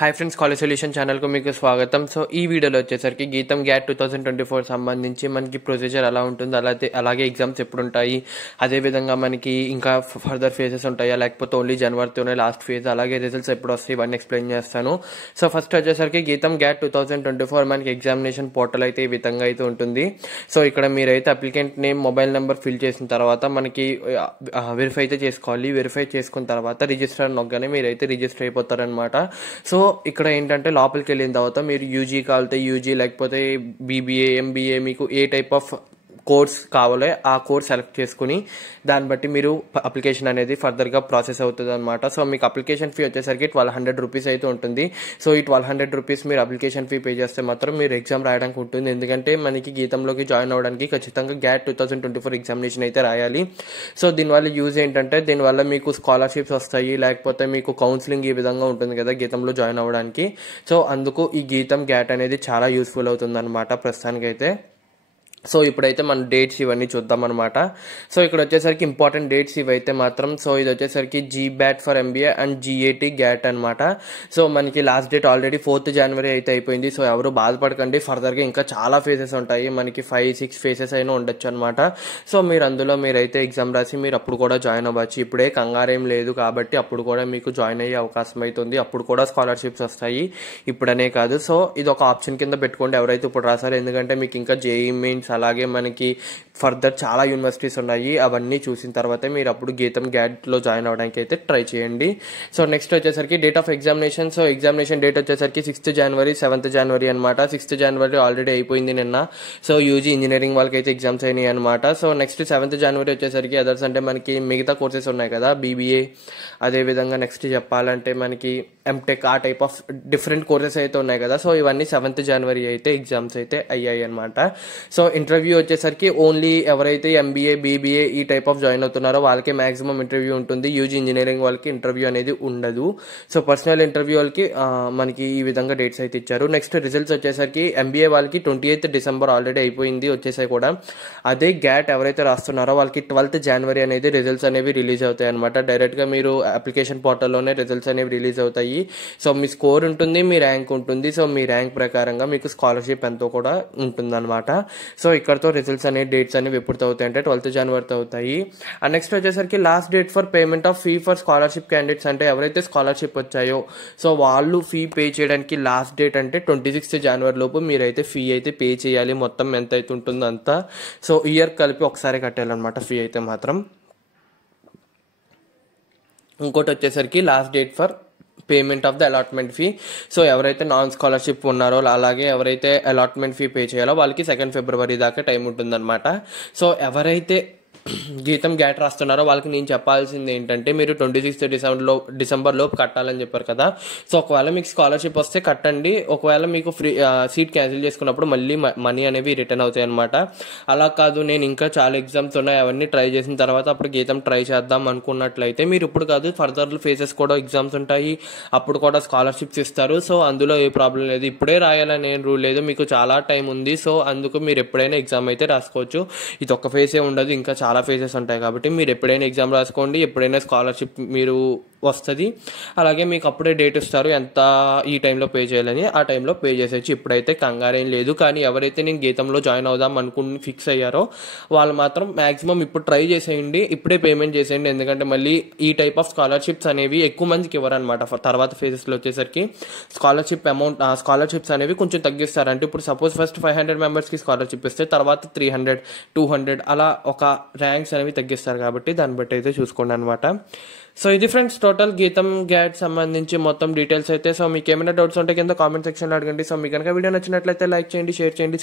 Hi friends, college solution ఛానల్కు మీకు స్వాగతం. సో ఈ వీడియోలో వచ్చేసరికి గీతం గ్యాట్ 2024 సంబంధించి మనకి ప్రొసీజర్ ఎలా ఉంటుంది, అలాగే ఎగ్జామ్స్ ఎప్పుడు ఉంటాయి, అదేవిధంగా మనకి ఇంకా ఫర్దర్ ఫేజెస్ ఉంటాయా లేకపోతే ఓన్లీ జనవరితోనే లాస్ట్ ఫేజ్, అలాగే రిజల్ట్స్ ఎప్పుడు వస్తాయి, ఇవన్నీ ఎక్స్ప్లెయిన్ చేస్తాను. సో ఫస్ట్ వచ్చేసరికి గీతం గ్యాట్ 2024 మనకి ఎగ్జామినేషన్ పోర్టల్ అయితే ఈ విధంగా అయితే ఉంటుంది. సో ఇక్కడ మీరైతే applicant name, mobile number fill చేసిన తర్వాత మనకి వెరిఫై అయితే చేసుకోవాలి. వెరిఫై చేసుకున్న తర్వాత రిజిస్టర్ నొక్కగానే మీరైతే రిజిస్టర్ అయిపోతారనమాట. సో ఇక్కడ ఏంటంటే లోపలికి వెళ్ళిన తర్వాత మీరు యూజీ కావాలితే యూజీ, లేకపోతే బీబీఏ, ఎంబీఏ, మీకు ఏ టైప్ ఆఫ్ కోర్స్ కావాలో ఆ కోర్స్ సెలెక్ట్ చేసుకుని దాన్ని బట్టి మీరు అప్లికేషన్ అనేది ఫర్దర్గా ప్రాసెస్ అవుతుంది అనమాట. సో మీకు అప్లికేషన్ ఫీ వచ్చేసరికి 1200 రూపీస్ అయితే ఉంటుంది. సో ఈ 1200 రూపీస్ మీరు అప్లికేషన్ ఫీ పే చేస్తే మాత్రం మీరు ఎగ్జామ్ రాయడానికి ఉంటుంది. ఎందుకంటే మనకి గీతంలోకి జాయిన్ అవ్వడానికి ఖచ్చితంగా గ్యాట్ 2024 ఎగ్జామినేషన్ అయితే రాయాలి. సో దీనివల్ల యూజ్ ఏంటంటే దీనివల్ల మీకు స్కాలర్షిప్స్ వస్తాయి, లేకపోతే మీకు కౌన్సిలింగ్ ఈ విధంగా ఉంటుంది కదా గీతంలో జాయిన్ అవ్వడానికి. సో అందుకు ఈ గీతం గ్యాట్ అనేది చాలా యూస్ఫుల్ అవుతుంది అనమాట ప్రస్తుతానికైతే. సో ఇప్పుడైతే మన డేట్స్ ఇవన్నీ చూద్దాం అనమాట. సో ఇక్కడ వచ్చేసరికి ఇంపార్టెంట్ డేట్స్ ఇవైతే మాత్రం, సో ఇది వచ్చేసరికి GBAT for MBA and GAT GAT అనమాట. సో మనకి లాస్ట్ డేట్ ఆల్రెడీ 4th జనవరి అయితే అయిపోయింది. సో ఎవరు బాధపడకండి, ఫర్దర్గా ఇంకా చాలా ఫేజెస్ ఉంటాయి, మనకి 5-6 ఫేజెస్ అయినా ఉండొచ్చు అనమాట. సో మీరు అందులో మీరైతే ఎగ్జామ్ రాసి మీరు అప్పుడు కూడా జాయిన్ అవ్వచ్చు. ఇప్పుడే కంగారేం లేదు కాబట్టి అప్పుడు కూడా మీకు జాయిన్ అయ్యే అవకాశం అవుతుంది. అప్పుడు కూడా స్కాలర్షిప్స్ వస్తాయి, ఇప్పుడనే కాదు. సో ఇది ఒక ఆప్షన్ కింద పెట్టుకోండి ఎవరైతే ఇప్పుడు రాసారో, ఎందుకంటే మీకు ఇంకా JEE మెయిన్స్ అలాగే మనకి ఫర్దర్ చాలా యూనివర్సిటీస్ ఉన్నాయి. అవన్నీ చూసిన తర్వాతే మీరు అప్పుడు గీతం గ్యాట్లో జాయిన్ అవ్వడానికి అయితే ట్రై చేయండి. సో నెక్స్ట్ వచ్చేసరికి date of examination. So examination date వచ్చేసరికి 6th జనవరి, 7th జనవరి అనమాట. 6th జనవరి ఆల్రెడీ అయిపోయింది నిన్న. సో యూజీ ఇంజనీరింగ్ వాళ్ళకి అయితే ఎగ్జామ్స్ అయినాయి అనమాట. సో నెక్స్ట్ 7th జనవరి వచ్చేసరికి అదర్స్ అంటే మనకి మిగతా కోర్సెస్ ఉన్నాయి కదా, BBA, అదేవిధంగా నెక్స్ట్ చెప్పాలంటే మనకి MTech, ఆ టైప్ ఆఫ్ డిఫరెంట్ కోర్సెస్ అయితే ఉన్నాయి కదా. సో ఇవన్నీ 7th జనవరి అయితే ఎగ్జామ్స్ అయితే అయ్యాయి అనమాట. సో ఇంటర్వ్యూ వచ్చేసరికి ఓన్లీ ఎవరైతే MBA, BBA ఈ టైప్ ఆఫ్ జాయిన్ అవుతున్నారో వాళ్ళకి మాక్సిమం ఇంటర్వ్యూ ఉంటుంది. యూజీ ఇంజనీరింగ్ వాళ్ళకి ఇంటర్వ్యూ అనేది ఉండదు. సో పర్సనల్ ఇంటర్వ్యూ వాళ్ళకి మనకి ఈ విధంగా డేట్స్ అయితే ఇచ్చారు. నెక్స్ట్ రిజల్ట్స్ వచ్చేసరికి MBA వాళ్ళకి 28th డిసెంబర్ ఆల్రెడీ అయిపోయింది, వచ్చేసాయి కూడా. అదే గ్యాట్ ఎవరైతే రాస్తున్నారో వాళ్ళకి 12th జనవరి అనేది రిజల్ట్స్ అనేవి రిలీజ్ అవుతాయి అనమాట. డైరెక్ట్గా మీరు అప్లికేషన్ పోర్టల్లోనే రిజల్ట్స్ అనేవి రిలీజ్ అవుతాయి. సో మీ స్కోర్ ఉంటుంది, మీ ర్యాంక్ ఉంటుంది. సో మీ ర్యాంక్ ప్రకారంగా మీకు స్కాలర్షిప్ ఎంతో కూడా ఉంటుంది అనమాట. సో ఇక్కడతో రిజల్ట్స్ అనే డేట్స్ అనేవి ఎప్పుడు అవుతాయి అంటే 12th జనవరితో అవుతాయి. అండ్ నెక్స్ట్ వచ్చేసరికి last date for payment of fee for scholarship candidates, అంటే ఎవరైతే స్కాలర్షిప్ వచ్చాయో సో వాళ్ళు ఫీ పే చేయడానికి లాస్ట్ డేట్ అంటే 26th జనవరి లోపు మీరైతే ఫీ అయితే పే చేయాలి. మొత్తం ఎంత అయితే ఉంటుందో అంతా. సో ఇయర్ కలిపి ఒకసారి కట్టాలన్నమాట ఫీ అయితే మాత్రం. ఇంకోటి వచ్చేసరికి last date for payment of the allotment fee. So ఎవరైతే నాన్ స్కాలర్షిప్ ఉన్నారో అలాగే ఎవరైతే అలాట్మెంట్ ఫీ పే చేయాలో వాళ్ళకి 2nd ఫిబ్రవరి దాకా టైం ఉంటుందన్నమాట. సో ఎవరైతే గీతం గ్యాట్ రాస్తున్నారో వాళ్ళకి నేను చెప్పాల్సింది ఏంటంటే మీరు 26th డిసెంబర్ లోపు కట్టాలని చెప్పారు కదా. సో ఒకవేళ మీకు స్కాలర్షిప్ వస్తే కట్టండి, ఒకవేళ మీకు ఫ్రీ సీట్ క్యాన్సిల్ చేసుకున్నప్పుడు మళ్ళీ మనీ అనేవి రిటర్న్ అవుతాయి అనమాట. అలా కాదు నేను ఇంకా చాలా ఎగ్జామ్స్ ఉన్నాయి అవన్నీ ట్రై చేసిన తర్వాత అప్పుడు గీతం ట్రై చేద్దాం అనుకున్నట్లయితే మీరు ఇప్పుడు కాదు, ఫర్దర్ ఫేజెస్ కూడా ఎగ్జామ్స్ ఉంటాయి, అప్పుడు కూడా స్కాలర్షిప్స్ ఇస్తారు. సో అందులో ఏ ప్రాబ్లం లేదు, ఇప్పుడే రాయాలని ఏం రూల్ లేదు, మీకు చాలా టైం ఉంది. సో అందుకు మీరు ఎప్పుడైనా ఎగ్జామ్ అయితే రాసుకోవచ్చు. ఇది ఒక్క ఫేజే ఉండదు, ఇంకా చాలా ఫేజెస్ ఉంటాయి కాబట్టి మీరు ఎప్పుడైనా ఎగ్జామ్ రాసుకోండి, ఎప్పుడైనా స్కాలర్షిప్ మీరు వస్తుంది. అలాగే మీకు అప్పుడే డేట్ ఇస్తారు ఎంత ఈ టైంలో పే చేయాలని, ఆ టైంలో పే చేసేయచ్చు. ఇప్పుడైతే కంగారేం లేదు. కానీ ఎవరైతే నేను గీతంలో జాయిన్ అవుదాం అనుకుని ఫిక్స్ అయ్యారో వాళ్ళు మాత్రం మాక్సిమం ఇప్పుడు ట్రై చేసేయండి, ఇప్పుడే పేమెంట్ చేసేయండి. ఎందుకంటే మళ్ళీ ఈ టైప్ ఆఫ్ స్కాలర్షిప్స్ అనేవి ఎక్కువ మందికి ఇవ్వరనమాట. తర్వాత ఫేజెస్లో వచ్చేసరికి స్కాలర్షిప్స్ అనేవి కొంచెం తగ్గిస్తారు. అంటే ఇప్పుడు సపోజ్ ఫస్ట్ 500 మెంబర్స్కి స్కాలర్షిప్ ఇస్తే తర్వాత 300, 200 అలా ఒక ర్యాంక్స్ అనేవి తగ్గిస్తారు కాబట్టి దాన్ని బట్టి అయితే చూసుకోండి అనమాట. సో ఇది ఫ్రెండ్స్ టోటల్ గీతం గ్యాట్ సంబంధించి మొత్తం డీటెయిల్స్ అయితే. సో మీకు ఏమైనా డౌట్స్ ఉంటే కింద కామెంట్ సెక్షన్లో అడగండి. సో మీకు కనుక వీడియో నచ్చినట్లయితే లైక్ చేయండి, షేర్ చేయండి,